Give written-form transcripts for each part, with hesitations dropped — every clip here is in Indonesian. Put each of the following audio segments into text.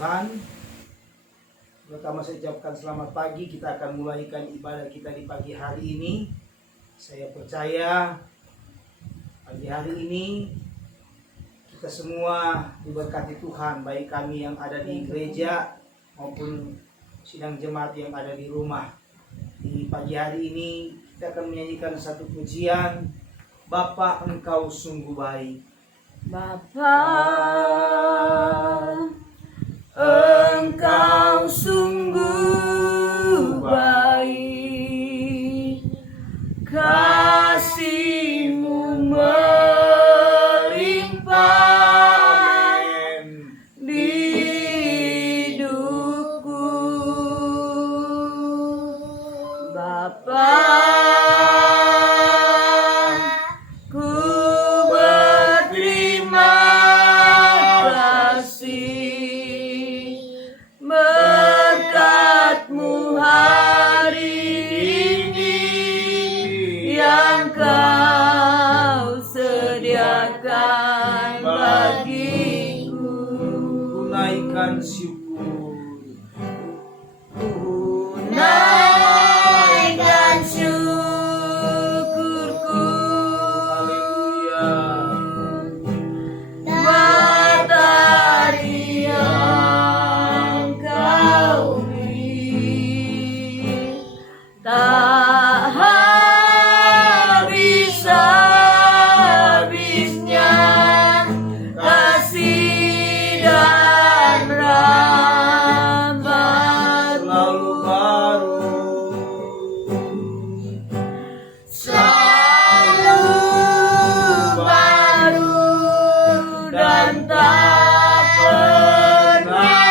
Tuhan. Pertama saya ucapkan selamat pagi. Kita akan mulaikan ibadah kita di pagi hari ini. Saya percaya pagi hari ini kita semua diberkati Tuhan, baik kami yang ada di gereja maupun sidang jemaat yang ada di rumah. Di pagi hari ini kita akan menyanyikan satu pujian, Bapa Engkau sungguh baik. Bapa, Engkau sungguh baik, kasih-Mu melimpah di hidupku. Bapa, tunaikan syukur, tunaikan syukurku. haleluya. Matahari yang Kau beri tak habis-habisnya kasih dan rahmat Selalu baru, selalu baru dan tak pernah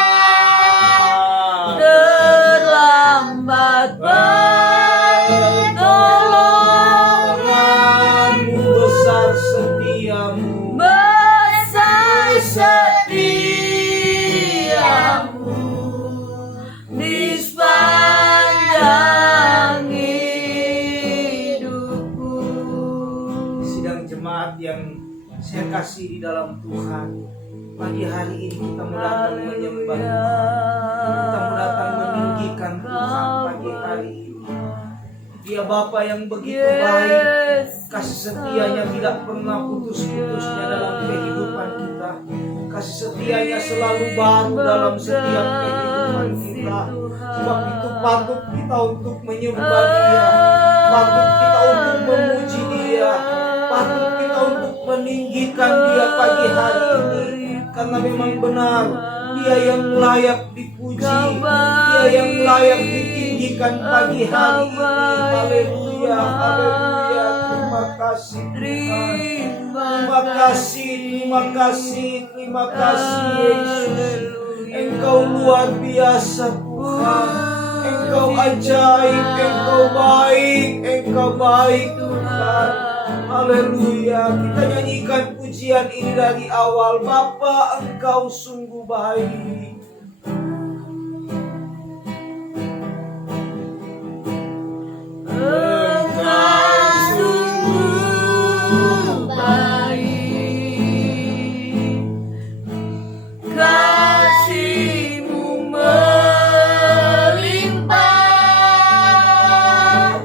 terlambat pertolongan-Mu. besar setiamu, Besar setiamu di sepanjang hidupku. sidang jemaat yang saya kasih di dalam Tuhan. Pagi hari ini kita mau datang menyembah Tuhan. Kita mau datang meninggikan Tuhan pagi hari ini. Dia Bapa yang begitu baik, kasih setianya tidak pernah putus-putusnya dalam kehidupan kita. Kasih setianya selalu baru dalam setiap kehidupan kita. Sebab itu patut kita untuk menyembah Dia, patut kita untuk memuji Dia, patut kita untuk meninggikan Dia pagi hari ini. Karena memang benar Dia yang layak dipuji, Dia yang layak ditinggikan pagi hari ini. Haleluya, haleluya. Terima kasih Tuhan. Terima kasih, terima kasih, terima kasih Yesus. Engkau luar biasa Tuhan. Engkau ajaib, Engkau baik Tuhan. Haleluya. Kita nyanyikan pujian ini dari awal. Bapa Engkau sungguh baik. Kasih-Mu melimpah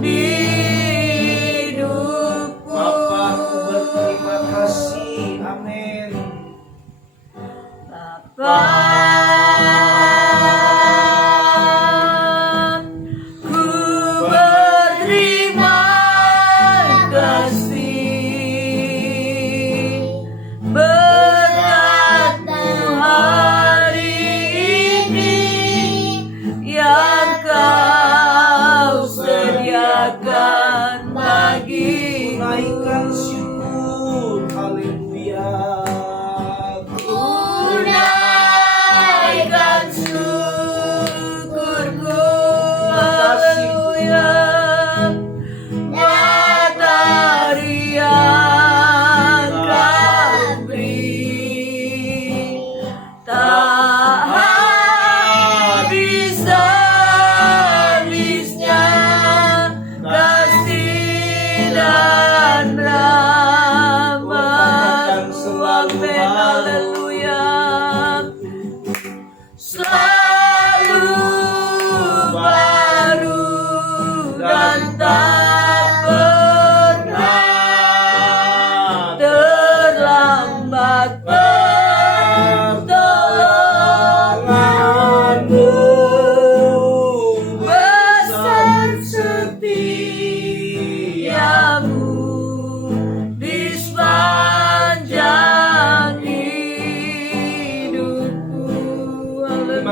di hidupku. Bapa, ku berterima kasih. Amin. Bapa, ku berterima kasih berkat-Mu hari ini yang Kau sediakan bagi Tunaikan syukur. Haleluya. tunaikan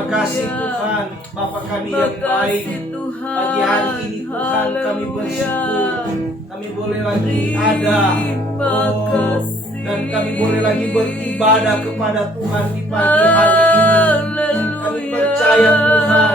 kasih Tuhan, Bapa kami yang baik. Pagi hari ini Tuhan kami bersyukur, kami boleh lagi ada, dan kami boleh lagi beribadah kepada Tuhan di pagi hari ini. Kami percaya Tuhan,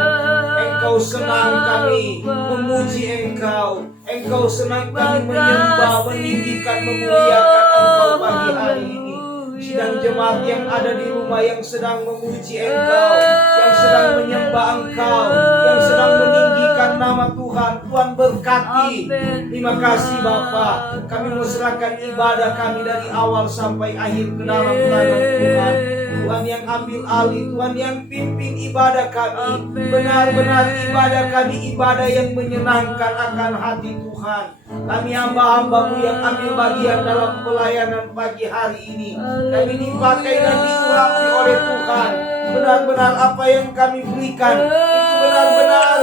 Engkau senang kami memuji Engkau, Engkau senang kami menyembah, meninggikan, memuliakan Engkau pagi hari ini. Sidang jemaat yang ada di rumah yang sedang memuji Engkau, yang sedang menyembah Engkau, yang sedang meninggikan nama Tuhan, Tuhan berkati. Terima kasih Bapa. Kami serahkan ibadah kami dari awal sampai akhir ke dalam tangan Tuhan. Tuhan yang ambil alih, Tuhan yang pimpin ibadah kami. Benar-benar ibadah kami, ibadah yang menyenangkan akan hati Tuhan. Kami hamba-hambamu yang ambil bagian dalam pelayanan pagi hari ini. Kami dipakai dan diurapi oleh Tuhan. Benar-benar apa yang kami berikan itu benar-benar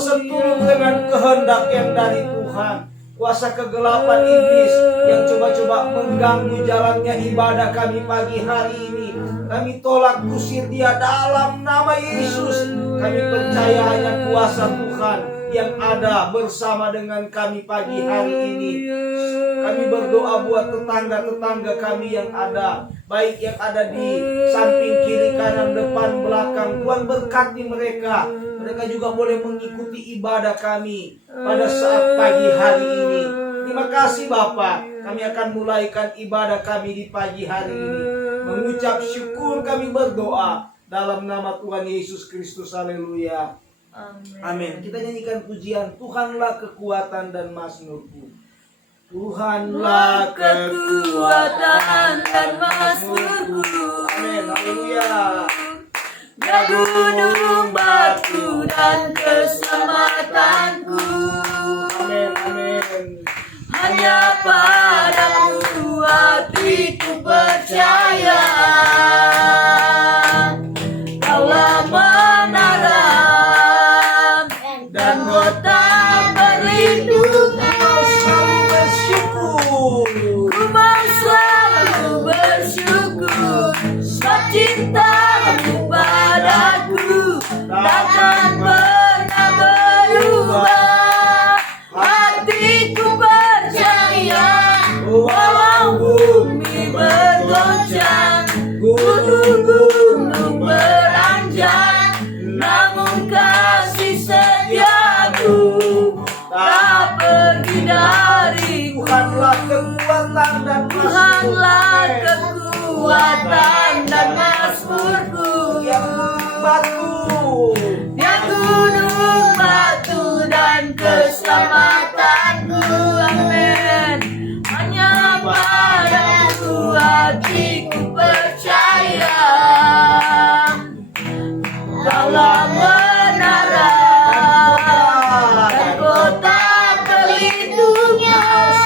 seturut dengan kehendak yang dari Tuhan. Kuasa kegelapan iblis yang coba-coba mengganggu jalannya ibadah kami pagi hari ini, kami tolak, usir dia dalam nama Yesus. Kami percaya hanya kuasa Tuhan yang ada bersama dengan kami pagi hari ini. Kami berdoa buat tetangga-tetangga kami yang ada, baik yang ada di samping, kiri, kanan, depan, belakang. Tuhan berkati mereka. Mereka juga boleh mengikuti ibadah kami pada saat pagi hari ini. Terima kasih Bapa. Kami akan mulaikan ibadah kami di pagi hari ini. Mengucap syukur kami berdoa dalam nama Tuhan Yesus Kristus. Haleluya. Amin. Kita nyanyikan pujian Tuhanlah kekuatan dan mazmurku. Tuhanlah kekuatan dan mazmurku. Amin. Haleluya. Ya gunung batu dan keselamatanku. Amin. Amin. Hanya padamu hatiku percaya. Kaulah menara dan kota perlindungan. Ku mau selalu bersyukur, sebab cintamu padaku takkan pernah berubah. Hatiku percaya, walau bumi bergoncang, gunung-gunung beranjak, namun kasih setiamu tak pergi dariku. Tuhanlah kekuatan dan Tuhanlah kekuatan dan mazmurku. Dia gunung batu dan keselamatanku. Amin. Hanya padamu hatiku percaya. Kaulah menara dan kota perlindungan.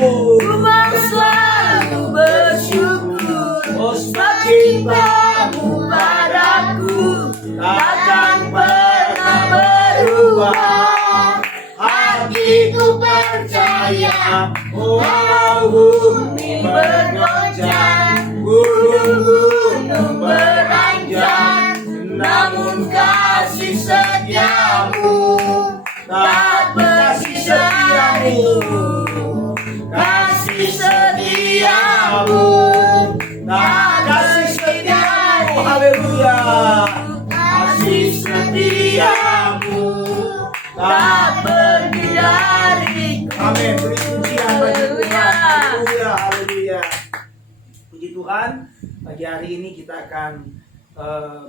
Ku mau selalu bersyukur, sebab cintamu padaku takkan pernah berubah. Hatiku percaya, walau bumi bergoncang, gunung-gunung beranjak, namun kasih setiamu tak pergi dariku. Kasih setiamu, kasih setiamu, haleluya. Kasih setiamu tak pergi dariku. Amin. Beri pujian bagi Tuhan. Haleluya, haleluya. Puji Tuhan. Pagi hari ini kita akan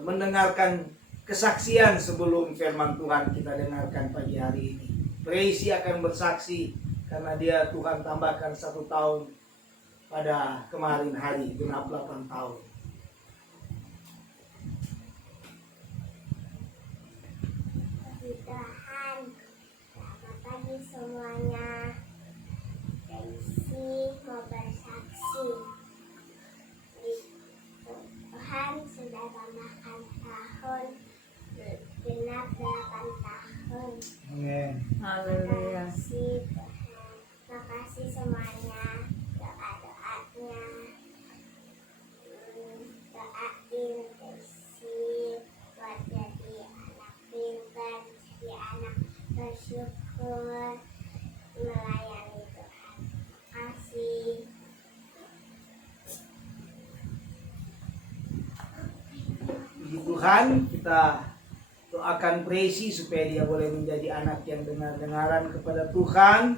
mendengarkan kesaksian sebelum firman Tuhan kita dengarkan pagi hari ini. Tracy akan bersaksi karena dia Tuhan tambahkan 1 tahun pada kemarin hari, genap 8 tahun. Puji Tuhan, selamat pagi semuanya. Tracy mau bersaksi. Tuhan sudah tambahkan tahun, genap 8 tahun. Amin. Haleluya. Makasih Tuhan. Makasih semuanya doa-doanya. Doain Tracy bersyukur, melayani Tuhan. Kasih. Puji Tuhan, kita doakan Presi supaya dia boleh menjadi anak yang dengar-dengaran kepada Tuhan,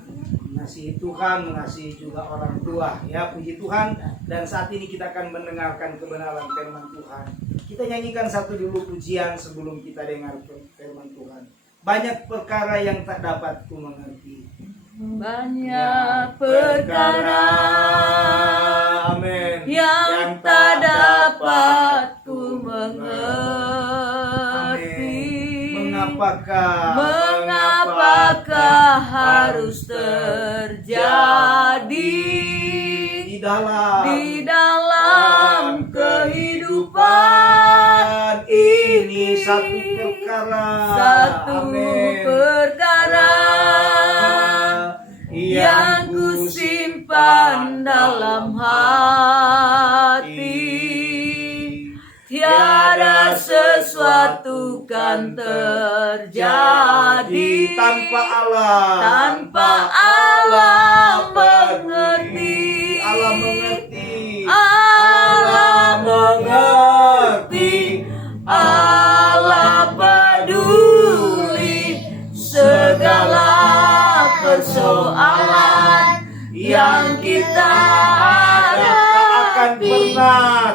mengasihi Tuhan, mengasihi juga orang tua. Ya, puji Tuhan. Dan saat ini kita akan mendengarkan kebenaran firman Tuhan. Kita nyanyikan satu dulu pujian sebelum kita dengar firman Tuhan. Banyak perkara yang tak dapat ku mengerti. Banyak perkara Amin. yang tak dapat ku mengerti. Mengapakah harus terjadi di dalam kehidupan ini? Satu perkara. Satu perkara yang ku simpan dalam hati. Tiada sesuatu kan terjadi tanpa Allah. Tanpa Allah mengerti. Allah mengerti. Allah mengerti. Allah peduli segala persoalan yang kita hadapi. Akan pernah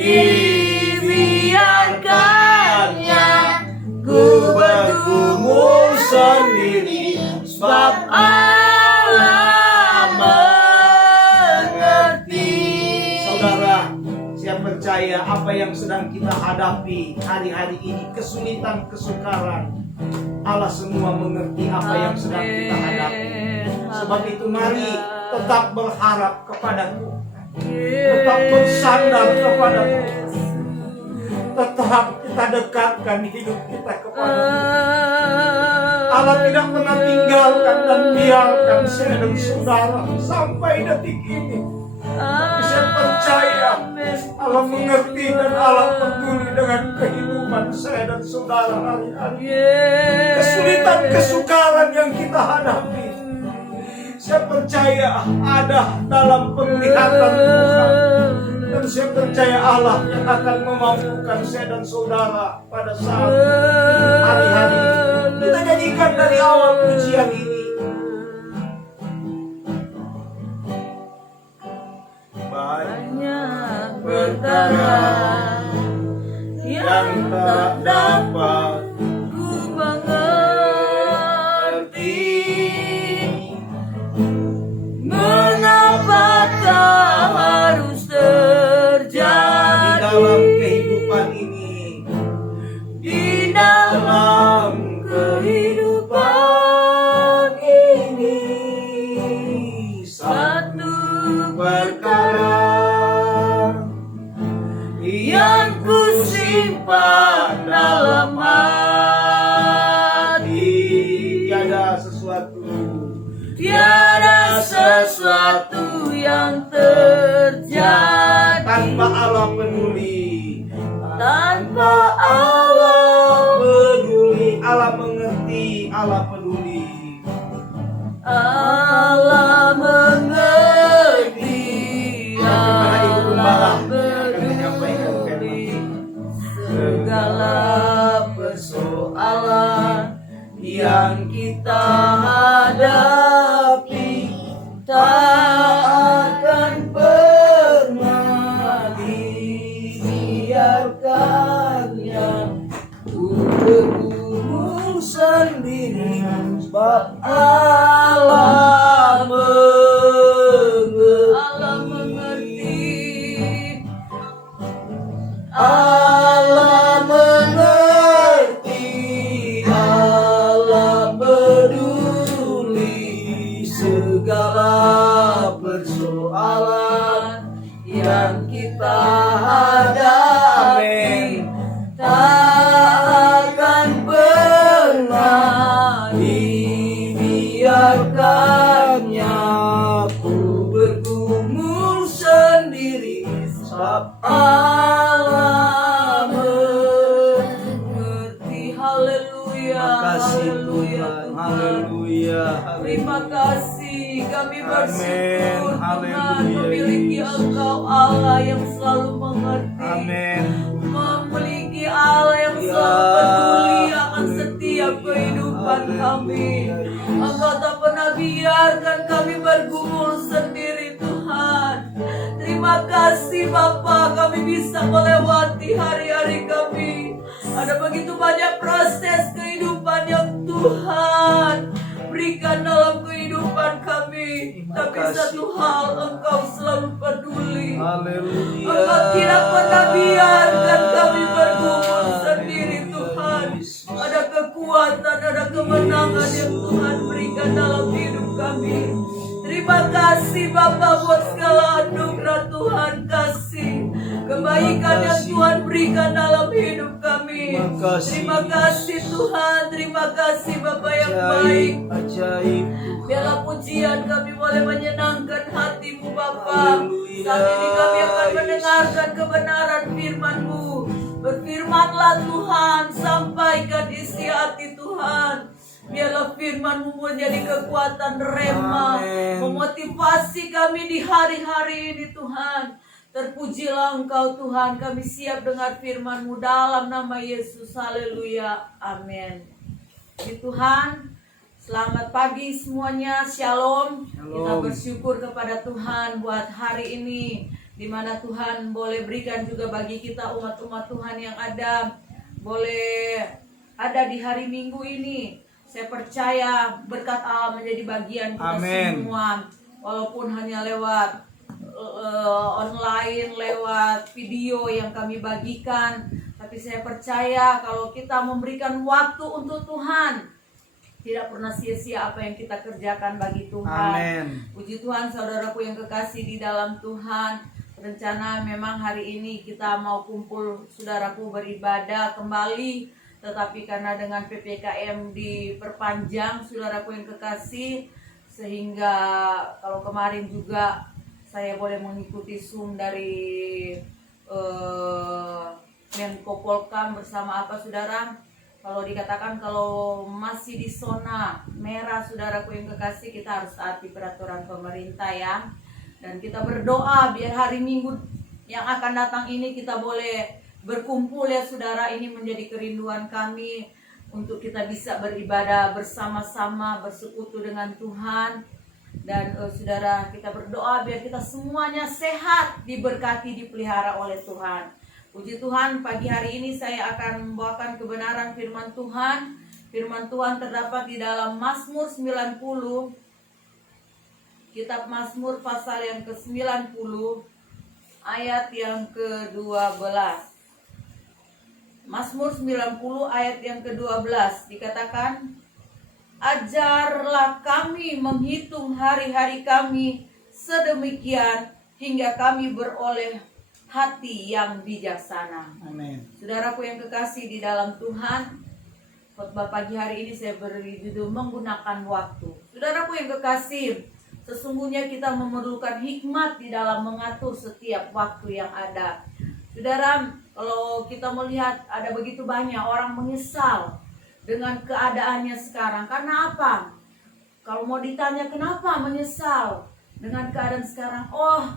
dibiarkannya ku bergumul sendiri, sebab Allah mengerti. Saudara, saya percaya apa yang sedang kita hadapi hari-hari ini, kesulitan, kesukaran, Allah semua mengerti apa yang sedang kita hadapi. Sebab itu mari tetap berharap kepada Tuhan, tetap bersandar kepada Tuhan, tetap kita dekatkan hidup kita kepada Tuhan. Allah tidak pernah tinggalkan dan biarkan saya dan saudara sampai detik ini. Saya percaya Allah mengerti dan Allah peduli dengan kehidupan saya dan saudara hari-hari. Kesulitan, kesukaran yang kita hadapi, saya percaya ada dalam penglihatan Tuhan. Dan saya percaya Allah yang akan memampukan saya dan saudara pada saat hari-hari ini. Kita nyanyikan dari awal pujian ini. Banyak perkara yang tak dapat ku mengerti. Mengapakah harus terjadi dalam kehidupan ini, di dalam kehidupan ini? Satu perkara yang ku simpan dalam hati. Tiada sesuatu yang terjadi tanpa Allah peduli. Tanpa Allah peduli, Allah mengerti, Allah peduli. Allah mengerti. Allah peduli segala persoalan yang kita hadapi. Tak akan pernah dibiarkannya ku bergumul sendiri, sebab Allah mengerti. Allah mengerti. Allah peduli segala persoalan yang kita hadapi. Tak akan pernah dibiarkannya ku bergumul sendiri, sebab Allah mengerti. Tuhan, Haleluya, memiliki Yesus. Engkau Allah yang selalu mengerti, Amin. memiliki Allah yang selalu peduli akan setiap kehidupan kami. Engkau tak pernah biarkan kami bergumul sendiri Tuhan. Terima kasih Bapa, kami bisa melewati hari-hari kami. Ada begitu banyak proses kehidupan yang Tuhan berikan dalam kehidupan kami. Terima Tapi kasih, satu hal, Engkau selalu peduli. Haleluya. Engkau tidak pernah biarkan kami bergumul sendiri Tuhan. Ada kekuatan, ada kemenangan yang Tuhan berikan dalam hidup kami. Terima kasih Bapa buat segala anugerah Tuhan kasih, kebaikan yang Tuhan berikan dalam hidup kami. Terima kasih Tuhan, terima kasih Bapa yang baik. Ajaib. Biarlah pujian kami boleh menyenangkan hatimu Bapa. Haleluya. Saat ini kami akan mendengarkan kebenaran firman-Mu. Berfirmanlah Tuhan, sampaikan isi hati Tuhan. Biarlah firman-Mu menjadi kekuatan rema, Amin. memotivasi kami di hari-hari ini Tuhan. Terpujilah Engkau Tuhan, kami siap dengar firman-Mu dalam nama Yesus. Haleluya, amin. Puji Tuhan, selamat pagi semuanya, shalom. Kita Shalom. bersyukur kepada Tuhan buat hari ini, di mana Tuhan boleh berikan juga bagi kita umat-umat Tuhan yang ada, boleh ada di hari Minggu ini. Saya percaya berkat Allah menjadi bagian kita Amin. semua, walaupun hanya lewat online, lewat video yang kami bagikan. Tapi saya percaya kalau kita memberikan waktu untuk Tuhan, tidak pernah sia-sia apa yang kita kerjakan bagi Tuhan. Amin. Puji Tuhan, saudaraku yang kekasih di dalam Tuhan. Rencana memang hari ini kita mau kumpul saudaraku beribadah kembali, tetapi karena dengan PPKM diperpanjang saudaraku yang kekasih, sehingga kalau kemarin juga saya boleh mengikuti Zoom dari Menko Polkam bersama apa saudara. Kalau dikatakan kalau masih di zona merah saudaraku yang kekasih, kita harus taati peraturan pemerintah ya. Dan kita berdoa biar hari Minggu yang akan datang ini kita boleh berkumpul ya saudara. Ini menjadi kerinduan kami untuk kita bisa beribadah bersama-sama, bersekutu dengan Tuhan. Dan saudara, kita berdoa biar kita semuanya sehat, diberkati, dipelihara oleh Tuhan. Puji Tuhan, pagi hari ini saya akan membawakan kebenaran firman Tuhan. Firman Tuhan terdapat di dalam Mazmur 90, Kitab Mazmur pasal yang ke-90, ayat yang ke-12. Mazmur 90 ayat yang ke-12 dikatakan, ajarlah kami menghitung hari-hari kami sedemikian hingga kami beroleh hati yang bijaksana. Amin. Saudaraku yang kekasih di dalam Tuhan, khotbah pagi hari ini saya beri judul menggunakan waktu. Saudaraku yang kekasih, sesungguhnya kita memerlukan hikmat di dalam mengatur setiap waktu yang ada. Saudara, kalau kita melihat ada begitu banyak orang menyesal dengan keadaannya sekarang. Karena apa? Kalau mau ditanya kenapa menyesal dengan keadaan sekarang? Oh,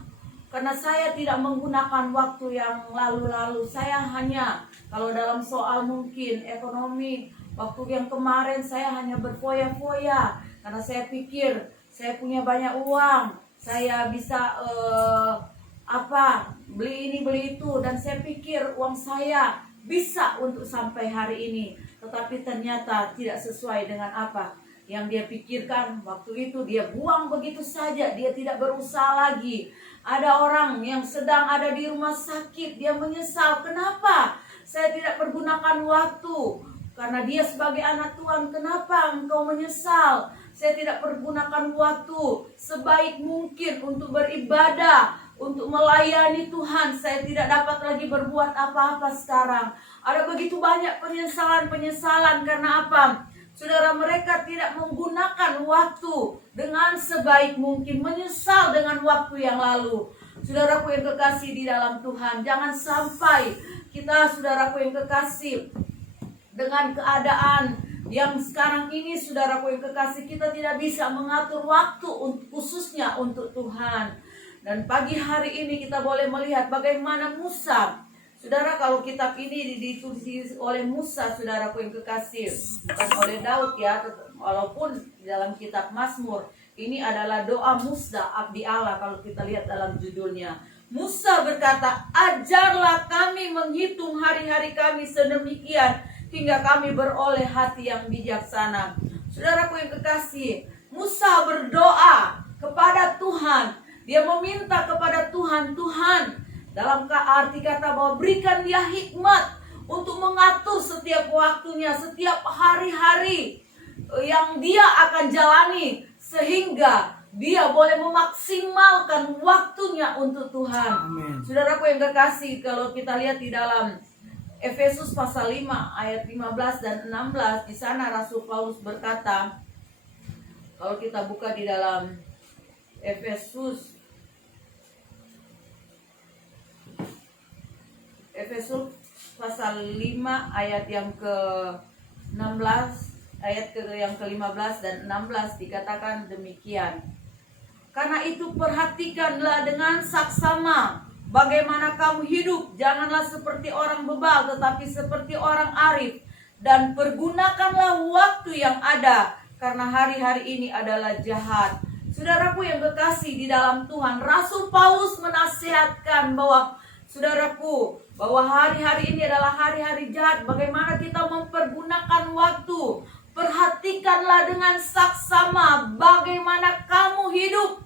karena saya tidak menggunakan waktu yang lalu-lalu. Saya hanya, kalau dalam soal mungkin ekonomi, waktu yang kemarin saya hanya berfoya-foya. Karena saya pikir saya punya banyak uang, saya bisa beli ini beli itu, dan saya pikir uang saya bisa untuk sampai hari ini. Tetapi ternyata tidak sesuai dengan apa yang dia pikirkan. Waktu itu dia buang begitu saja, dia tidak berusaha lagi. Ada orang yang sedang ada di rumah sakit, dia menyesal, kenapa saya tidak pergunakan waktu? Karena dia sebagai anak Tuhan, kenapa engkau menyesal? Saya tidak pergunakan waktu sebaik mungkin untuk beribadah, untuk melayani Tuhan. Saya tidak dapat lagi berbuat apa-apa sekarang. Ada begitu banyak penyesalan karena apa? Saudara, mereka tidak menggunakan waktu dengan sebaik mungkin, menyesal dengan waktu yang lalu. Saudaraku yang kekasih di dalam Tuhan, jangan sampai kita, saudaraku yang kekasih, dengan keadaan Yang sekarang ini saudaraku yang kekasih, kita tidak bisa mengatur waktu khususnya untuk Tuhan. Dan pagi hari ini kita boleh melihat bagaimana Musa. Saudara, kalau kitab ini ditulis oleh Musa, saudaraku yang kekasih, bukan oleh Daud ya, walaupun di dalam kitab Mazmur, ini adalah doa Musa abdi Allah kalau kita lihat dalam judulnya. Musa berkata, ajarlah kami menghitung hari-hari kami sedemikian hingga kami beroleh hati yang bijaksana. Saudaraku yang kekasih, Musa berdoa kepada Tuhan. Dia meminta kepada Tuhan, Tuhan, dalam arti kata bahwa berikan dia hikmat untuk mengatur setiap waktunya, setiap hari-hari yang dia akan jalani, sehingga dia boleh memaksimalkan waktunya untuk Tuhan. Amin. Saudaraku yang kekasih, kalau kita lihat di dalam Efesus pasal 5 ayat 15 dan 16, di sana Rasul Paulus berkata, kalau kita buka di dalam Efesus pasal 5 ayat yang ke-16, ayat yang ke-15 dan 16 dikatakan demikian. Karena itu perhatikanlah dengan saksama bagaimana kamu hidup, janganlah seperti orang bebal tetapi seperti orang arif, dan pergunakanlah waktu yang ada karena hari-hari ini adalah jahat. Saudaraku yang kekasih di dalam Tuhan, Rasul Paulus menasihatkan bahwa saudaraku, bahwa hari-hari ini adalah hari-hari jahat. Bagaimana kita mempergunakan waktu? Perhatikanlah dengan saksama bagaimana kamu hidup.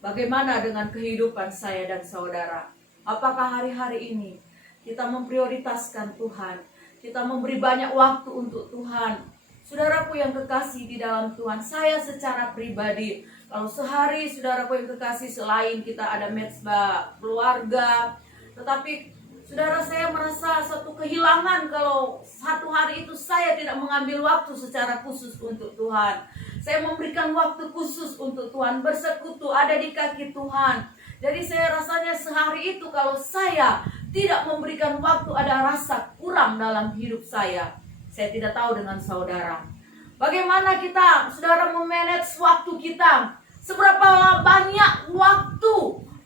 Bagaimana dengan kehidupan saya dan saudara? Apakah hari-hari ini kita memprioritaskan Tuhan? Kita memberi banyak waktu untuk Tuhan. Saudaraku yang kekasih di dalam Tuhan, saya secara pribadi, kalau sehari saudaraku yang kekasih, selain kita ada mezbah keluarga, tetapi saudara, saya merasa satu kehilangan kalau satu hari itu saya tidak mengambil waktu secara khusus untuk Tuhan. Saya memberikan waktu khusus untuk Tuhan, bersekutu, ada di kaki Tuhan. Jadi saya rasanya sehari itu kalau saya tidak memberikan waktu, ada rasa kurang dalam hidup saya. Saya tidak tahu dengan saudara. Bagaimana kita, saudara, memanage waktu kita? Seberapa banyak waktu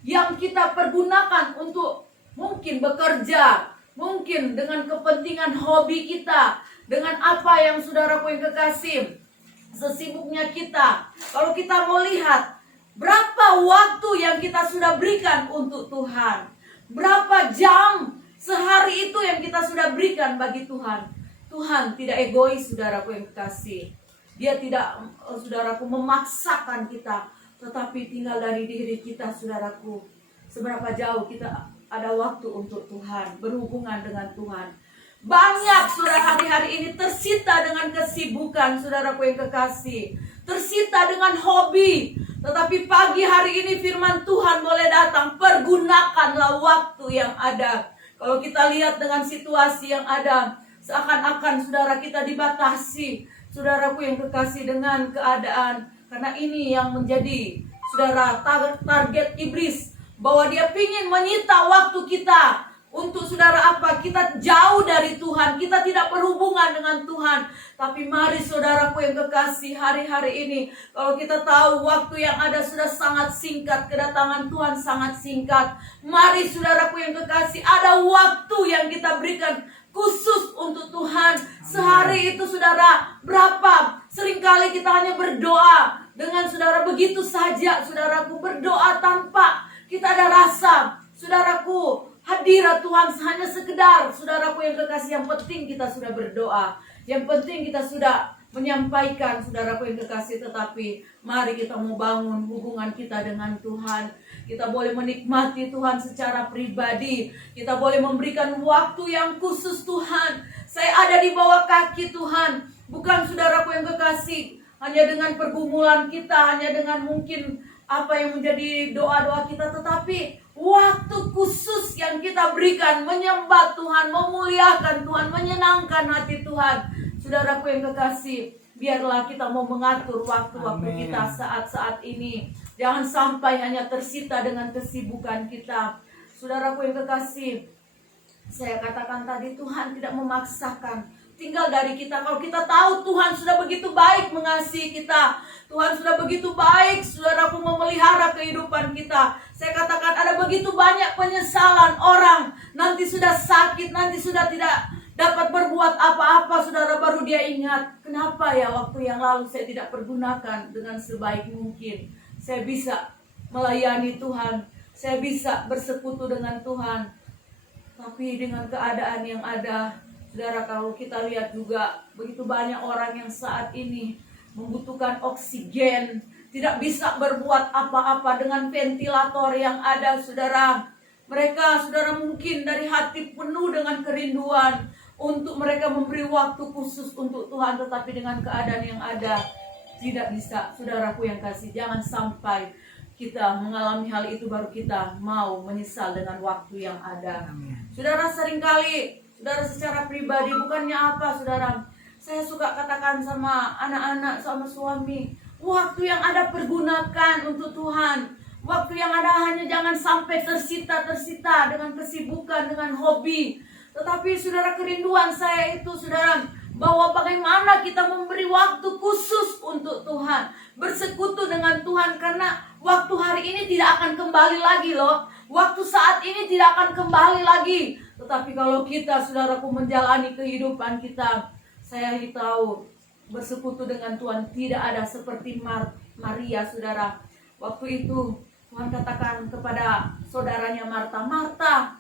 yang kita pergunakan untuk mungkin bekerja, mungkin dengan kepentingan hobi kita, dengan apa yang saudaraku yang kekasih, sesibuknya kita. Kalau kita mau lihat berapa waktu yang kita sudah berikan untuk Tuhan, berapa jam sehari itu yang kita sudah berikan bagi Tuhan. Tuhan tidak egois, saudaraku yang kekasih. Dia tidak, saudaraku, memaksakan kita, tetapi tinggal dari diri kita, saudaraku. Seberapa jauh kita ada waktu untuk Tuhan, berhubungan dengan Tuhan. Banyak saudara hari-hari ini tersita dengan kesibukan, saudaraku yang kekasih, tersita dengan hobi. Tetapi pagi hari ini firman Tuhan boleh datang, pergunakanlah waktu yang ada. Kalau kita lihat dengan situasi yang ada, seakan-akan saudara kita dibatasi, saudaraku yang kekasih, dengan keadaan. Karena ini yang menjadi saudara target iblis, bahwa dia ingin menyita waktu kita untuk saudara apa? Kita jauh dari Tuhan, kita tidak berhubungan dengan Tuhan. Tapi mari saudaraku yang kekasih, hari-hari ini kalau kita tahu waktu yang ada sudah sangat singkat, kedatangan Tuhan sangat singkat. Mari saudaraku yang kekasih, ada waktu yang kita berikan khusus untuk Tuhan. Sehari itu saudara, berapa? Seringkali kita hanya berdoa dengan saudara begitu saja, saudaraku, berdoa tanpa kita ada rasa, saudaraku, hadirat Tuhan hanya sekedar, saudaraku yang kekasih, yang penting kita sudah berdoa, yang penting kita sudah menyampaikan, saudaraku yang kekasih. Tetapi mari kita mau bangun hubungan kita dengan Tuhan. Kita boleh menikmati Tuhan secara pribadi. Kita boleh memberikan waktu yang khusus Tuhan. Saya ada di bawah kaki Tuhan. Bukan saudaraku yang kekasih, hanya dengan pergumulan kita, hanya dengan mungkin apa yang menjadi doa-doa kita, tetapi waktu khusus yang kita berikan menyembah Tuhan, memuliakan Tuhan, menyenangkan hati Tuhan. Saudaraku yang kekasih, biarlah kita mau mengatur waktu-waktu Amin. kita saat-saat ini. Jangan sampai hanya tersita dengan kesibukan kita. Saudaraku yang kekasih, saya katakan tadi, Tuhan tidak memaksakan, tinggal dari kita. Kalau kita tahu Tuhan sudah begitu baik mengasihi kita, Tuhan sudah begitu baik, saudaraku, memelihara kehidupan kita. Saya katakan ada begitu banyak penyesalan orang, nanti sudah sakit, nanti sudah tidak dapat berbuat apa-apa, saudara, baru dia ingat, kenapa ya waktu yang lalu saya tidak pergunakan dengan sebaik mungkin. Saya bisa melayani Tuhan, saya bisa bersekutu dengan Tuhan. Tapi dengan keadaan yang ada, saudara, kalau kita lihat juga begitu banyak orang yang saat ini membutuhkan oksigen, tidak bisa berbuat apa-apa dengan ventilator yang ada, saudara. Mereka, saudara, mungkin dari hati penuh dengan kerinduan untuk mereka memberi waktu khusus untuk Tuhan, tetapi dengan keadaan yang ada tidak bisa. Saudaraku yang kasih, jangan sampai kita mengalami hal itu baru kita mau menyesal dengan waktu yang ada. Saudara, seringkali, saudara, secara pribadi, bukannya apa, saudara, saya suka katakan sama anak-anak, sama suami, waktu yang ada pergunakan untuk Tuhan. Waktu yang ada hanya jangan sampai tersita dengan kesibukan, dengan hobi. Tetapi saudara, kerinduan saya itu, saudara, bahwa bagaimana kita memberi waktu khusus untuk Tuhan, bersekutu dengan Tuhan, karena waktu hari ini tidak akan kembali lagi loh. Waktu saat ini tidak akan kembali lagi. Tetapi kalau kita, saudaraku, menjalani kehidupan kita, saya tahu bersekutu dengan Tuhan tidak ada seperti Maria, saudara. Waktu itu Tuhan katakan kepada saudaranya Marta, "Marta,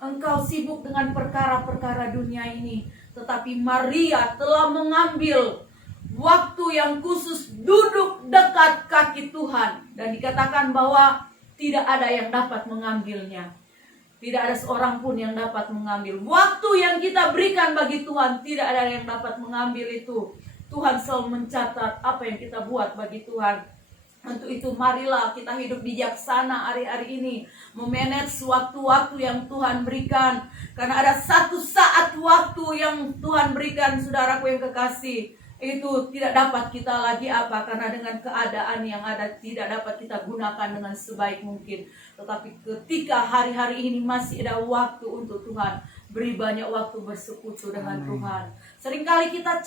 engkau sibuk dengan perkara-perkara dunia ini, tetapi Maria telah mengambil waktu yang khusus duduk dekat kaki Tuhan." Dan dikatakan bahwa tidak ada yang dapat mengambilnya. Tidak ada seorang pun yang dapat mengambil. Waktu yang kita berikan bagi Tuhan, tidak ada yang dapat mengambil itu. Tuhan selalu mencatat apa yang kita buat bagi Tuhan. Untuk itu marilah kita hidup bijaksana hari-hari ini, memanage waktu-waktu yang Tuhan berikan. Karena ada satu saat waktu yang Tuhan berikan, saudaraku yang kekasih, itu tidak dapat kita lagi apa, karena dengan keadaan yang ada tidak dapat kita gunakan dengan sebaik mungkin. Tetapi ketika hari-hari ini masih ada waktu untuk Tuhan, beri banyak waktu bersekutu dengan Tuhan. Seringkali kita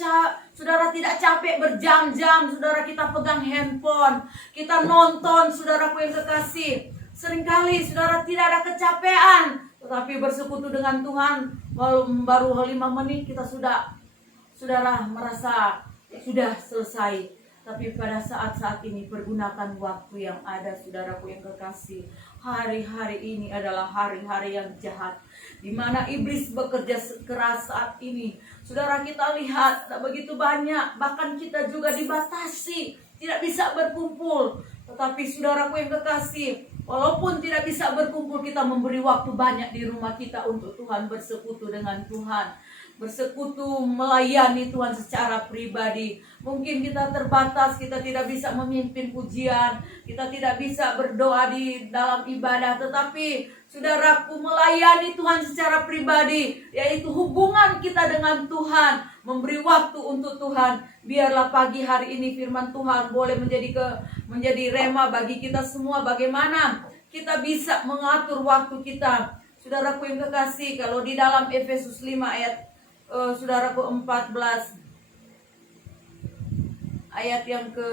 saudara, tidak capek berjam-jam, saudara, kita pegang handphone, kita nonton, saudaraku yang kekasih. Seringkali, saudara, tidak ada kecapean, tetapi bersekutu dengan Tuhan baru 5 menit kita sudah, saudara, merasa sudah selesai. Tapi pada saat-saat ini pergunakan waktu yang ada, saudaraku yang kekasih. Hari-hari ini adalah hari-hari yang jahat, di mana iblis bekerja keras saat ini. Saudara, kita lihat tak begitu banyak, bahkan kita juga dibatasi, tidak bisa berkumpul. Tetapi saudaraku yang kekasih, walaupun tidak bisa berkumpul, kita memberi waktu banyak di rumah kita untuk Tuhan, bersekutu dengan Tuhan, bersekutu melayani Tuhan secara pribadi. Mungkin kita terbatas, kita tidak bisa memimpin pujian, kita tidak bisa berdoa di dalam ibadah, tetapi saudaraku, melayani Tuhan secara pribadi, yaitu hubungan kita dengan Tuhan, memberi waktu untuk Tuhan. Biarlah pagi hari ini firman Tuhan boleh menjadi rema bagi kita semua, bagaimana kita bisa mengatur waktu kita. Saudaraku yang kekasih, kalau di dalam Efesus 5 ayat saudaraku 14 ayat yang ke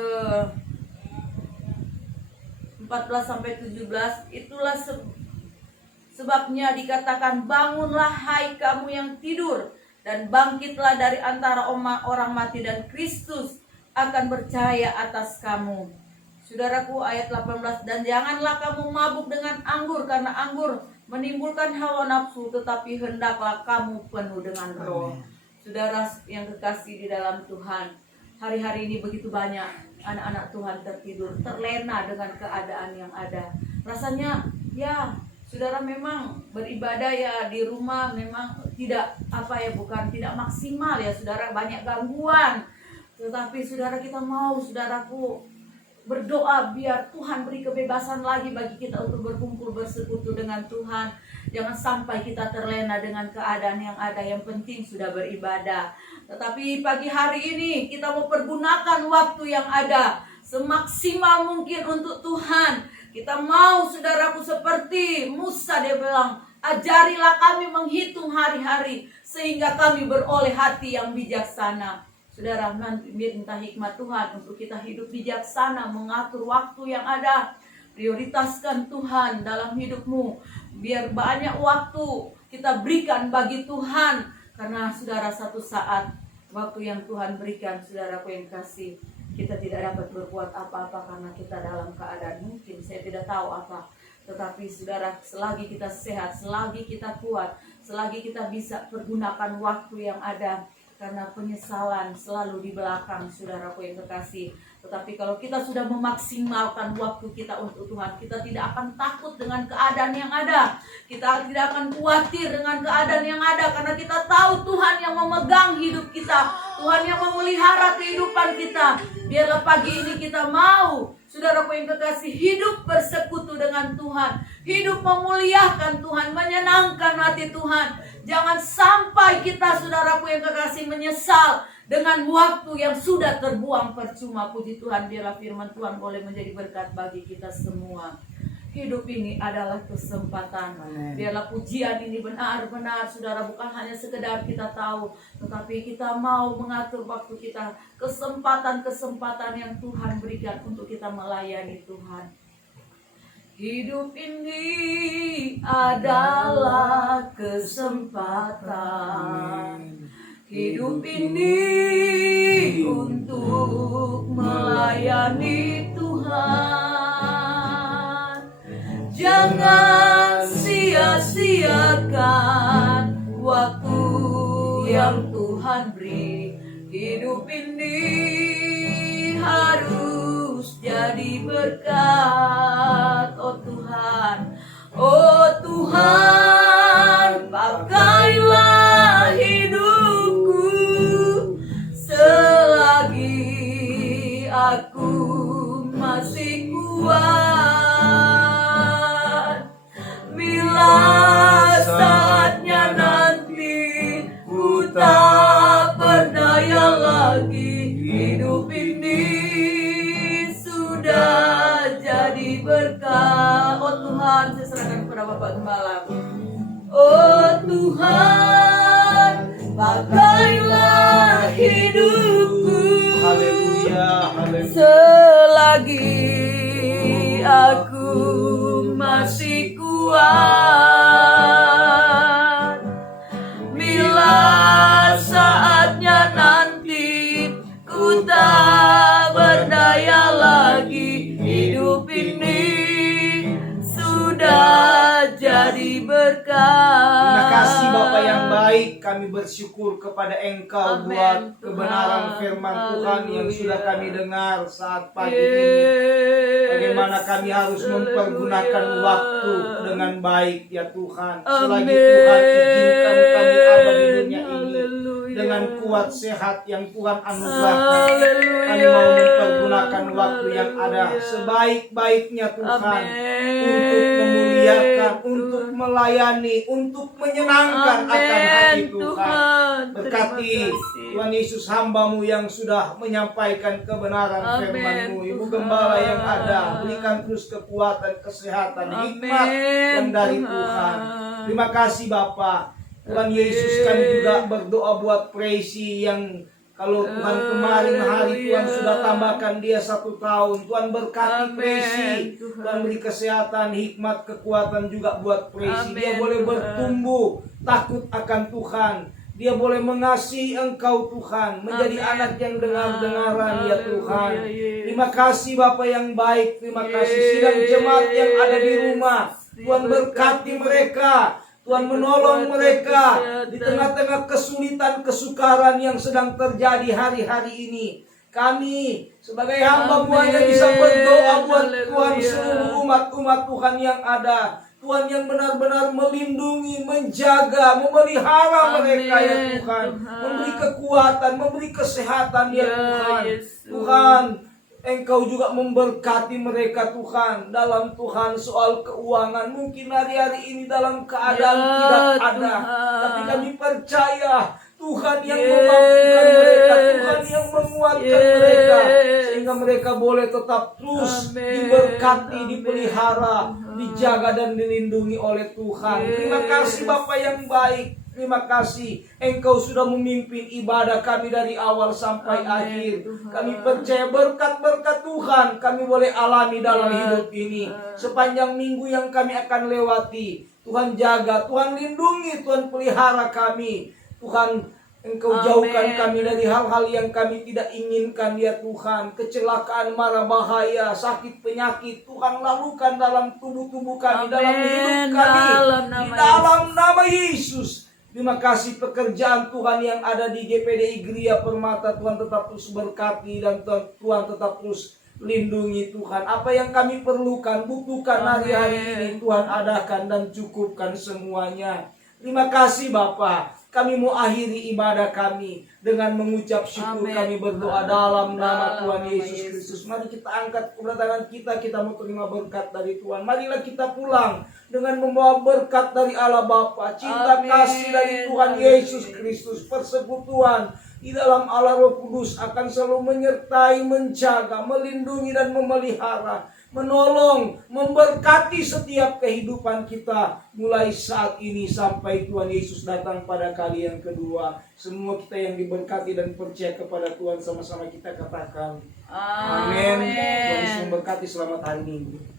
14 sampai 17, itulah sebabnya dikatakan, "Bangunlah hai kamu yang tidur, dan bangkitlah dari antara orang mati, dan Kristus akan bercahaya atas kamu." Saudaraku, ayat 18, "Dan janganlah kamu mabuk dengan anggur, karena anggur menimbulkan hawa nafsu, tetapi hendaklah kamu penuh dengan roh." Saudara yang kekasih di dalam Tuhan, hari-hari ini begitu banyak anak-anak Tuhan tertidur, terlena dengan keadaan yang ada. Rasanya ya, saudara, memang beribadah ya di rumah memang tidak bukan tidak maksimal ya, saudara, banyak gangguan. Tetapi saudara, kita mau, saudaraku, berdoa biar Tuhan beri kebebasan lagi bagi kita untuk berkumpul bersekutu dengan Tuhan. Jangan sampai kita terlena dengan keadaan yang ada. Yang penting sudah beribadah. Tetapi pagi hari ini kita mau pergunakan waktu yang ada semaksimal mungkin untuk Tuhan. Kita mau, saudaraku, seperti Musa, dia bilang, Ajarilah kami menghitung hari-hari sehingga kami beroleh hati yang bijaksana. Saudara, nanti minta hikmat Tuhan untuk kita hidup bijaksana, mengatur waktu yang ada. Prioritaskan Tuhan dalam hidupmu. Biar banyak waktu kita berikan bagi Tuhan. Karena saudara, satu saat waktu yang Tuhan berikan, saudaraku yang kasih, kita tidak dapat berbuat apa-apa karena kita dalam keadaan mungkin saya tidak tahu apa. Tetapi saudara, selagi kita sehat, selagi kita kuat, selagi kita bisa pergunakan waktu yang ada, karena penyesalan selalu di belakang, saudaraku yang terkasih. Tetapi kalau kita sudah memaksimalkan waktu kita untuk Tuhan, kita tidak akan takut dengan keadaan yang ada. Kita tidak akan khawatir dengan keadaan yang ada, karena kita tahu Tuhan yang memegang hidup kita, Tuhan yang memelihara kehidupan kita. Biarlah pagi ini kita mau, saudaraku yang kekasih, hidup bersekutu dengan Tuhan, hidup memuliakan Tuhan, menyenangkan hati Tuhan. Jangan sampai kita, saudaraku yang kekasih, menyesal dengan waktu yang sudah terbuang percuma. Puji Tuhan, biarlah firman Tuhan boleh menjadi berkat bagi kita semua. Hidup ini adalah kesempatan. Biarlah pujian ini benar-benar, saudara, bukan hanya sekedar kita tahu, tetapi kita mau mengatur waktu kita, kesempatan-kesempatan yang Tuhan berikan untuk kita melayani Tuhan. Hidup ini adalah kesempatan. Hidup ini untuk melayani Tuhan. Jangan sia-siakan waktu yang Tuhan beri. Hidup ini harus jadi berkat. Oh Tuhan, oh Tuhan, pakailah hidupku selagi aku masih kuat. Bila saatnya nanti ku tak berdaya lagi, hidup ini sudah jadi berkat. Oh Tuhan, saya serahkan kepada Bapak Gembala. Oh Tuhan, pakailah hidupku. Haleluya, haleluya. Selagi aku masih kuat. Bila saatnya nanti ku tak berdaya lagi, hidup ini sudah jadi berkat. Terima kasih Bapa yang baik, kami bersyukur kepada Engkau Amen, buat Tuhan. kebenaran firman Tuhan yang Haleluya. sudah kami dengar saat pagi ini. Bagaimana kami harus mempergunakan waktu dengan baik ya Tuhan. Selagi Tuhan izinkan kami ada di dunia ini Haleluya. dengan kuat sehat yang Tuhan anugerahkan, Haleluya. kami mau mempergunakan waktu yang ada sebaik-baiknya Tuhan, Amen. untuk memuliakan, untuk melayani, untuk menyenangkan akan hati Tuhan. Berkati Tuhan Yesus hamba-Mu yang sudah menyampaikan kebenaran Amen, firman-Mu. Ibu Tuhan. Gembala yang ada, berikan terus kekuatan, kesehatan, hikmat yang dari Tuhan. Terima kasih Bapa. Tuhan Yesus, kami juga berdoa buat Presi yang kalau Tuhan kemarin hari Tuhan sudah tambahkan dia 1 tahun. Tuhan berkati Amen, Presi. Tuhan. Tuhan beri kesehatan, hikmat, kekuatan juga buat Presi. Dia Amen, boleh Tuhan. bertumbuh takut akan Tuhan. Dia boleh mengasihi Engkau Tuhan, menjadi Amen, anak yang Tuhan. dengar-dengaran ya Tuhan. Haleluya, Yesus. Terima kasih Bapa yang baik. Terima kasih sidang jemaat yang ada di rumah. Tuhan berkati mereka. Tuhan menolong mereka di tengah-tengah kesulitan, kesukaran yang sedang terjadi hari-hari ini. Kami sebagai hamba-Mu hanya bisa berdoa buat Tuhan seluruh umat-umat Tuhan yang ada. Tuhan yang benar-benar melindungi, menjaga, memelihara mereka ya Tuhan. Memberi kekuatan, memberi kesehatan ya Tuhan. Tuhan, Engkau juga memberkati mereka Tuhan. Dalam Tuhan soal keuangan, mungkin hari-hari ini dalam keadaan Ya, tidak ada. Tuhan. Tapi kami percaya Tuhan yang memampukan mereka, Tuhan yang menguatkan mereka, sehingga mereka boleh tetap terus diberkati, dipelihara, dijaga dan dilindungi oleh Tuhan. Terima kasih Bapa yang baik. Terima kasih Engkau sudah memimpin ibadah kami dari awal sampai akhir. Kami percaya berkat-berkat Tuhan kami boleh alami dalam hidup ini. Sepanjang minggu yang kami akan lewati, Tuhan jaga, Tuhan lindungi, Tuhan pelihara kami. Tuhan, Engkau jauhkan kami dari hal-hal yang kami tidak inginkan ya Tuhan. Kecelakaan, mara bahaya, sakit, penyakit, Tuhan lakukan dalam tubuh-tubuh kami, dalam hidup kami, di dalam nama Yesus. Terima kasih pekerjaan Tuhan yang ada di GPDI Gria Permata, Tuhan tetap terus berkati dan Tuhan tetap terus lindungi Tuhan. Apa yang kami perlukan, butuhkan hari-hari ini, Tuhan adakan dan cukupkan semuanya. Terima kasih Bapa. Kami mau akhiri ibadah kami dengan mengucap syukur. Kami berdoa dalam nama Tuhan Yesus Kristus. Mari kita angkat kedua tangan kita, kita mau terima berkat dari Tuhan. Marilah kita pulang dengan membawa berkat dari Allah Bapa, cinta kasih dari Tuhan Yesus Kristus, persekutuan di dalam Allah Roh Kudus akan selalu menyertai, menjaga, melindungi dan memelihara, menolong, memberkati setiap kehidupan kita mulai saat ini sampai Tuhan Yesus datang pada kali yang kedua. Semua kita yang diberkati dan percaya kepada Tuhan, sama-sama kita katakan amin. Tuhan Yesus memberkati, selamat hari Minggu.